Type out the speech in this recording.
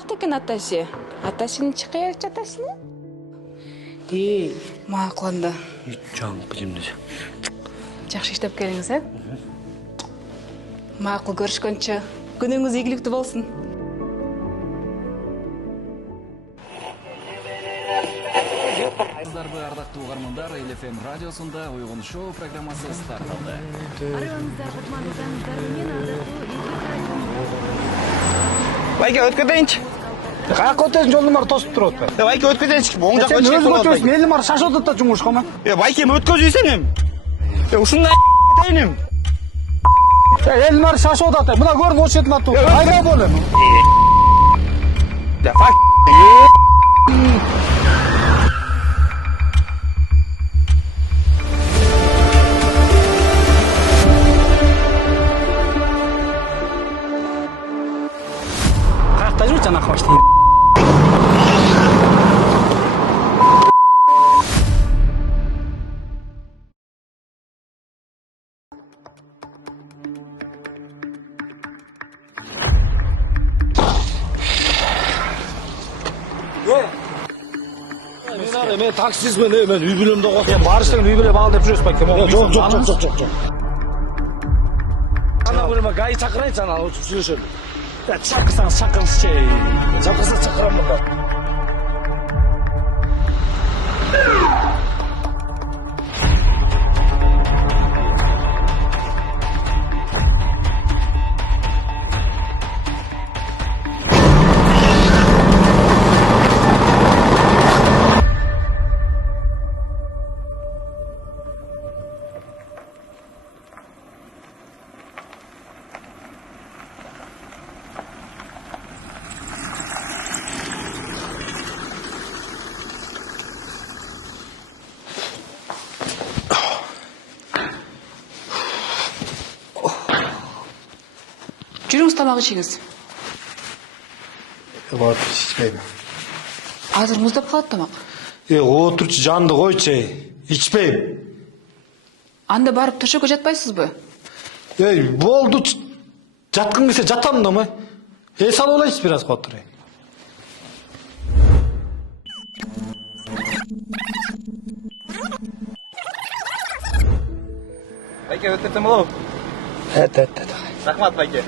жакта экен атасы. Атасынын чыкайып жатасың? Макул анда. Жан кызымды. Жакшы иштеп келиңиз, Макул көрүшкөнчө. Күнүңүз ийгиликтүү болсун. Кыздарбы ардактуу угармандар, Эл ФМ радиосунда Уйгун шоу программасы старт алды. Байке өткөдейинчи. Каяка өтөсүң, жол номер тосуп туруп атпайбы? Байке өткөдейинчи. Оң жакка Сен чек өзүң болот. өтөсүң, элим бар шашып атат жумушкама. Байке өткөзүйсүң эми. Ушундай дейним. Элим бар шашып атат. Мына көрүн, ош четине атып. Кайда бол эми? Да фак. Каякта жүрүп жанакы баштайм. Мен таксизмин, мен үй бүлөмдө коштум. Барыштын үй бүлө багыл деп жүрөсүз байке. Жок. Ана бөлөмө гай чакырайынчы, ана сүйлөшөлү. Чакырсаңыз чакырыңызчы. Чакырса чакырам мында. Жүрүңүз, тамак ичиңиз. Бар, ичпейм. Азыр муздап калат тамак. Отурчу, жанды койчу. Ичпейм. Анда барып төшөккө жатпайсызбы? Болду. Жаткым келсе жатам да ма? Сал олайсыз бир аз отурайын. Байке өткөтөм болобу? Эт. Рахмат байке.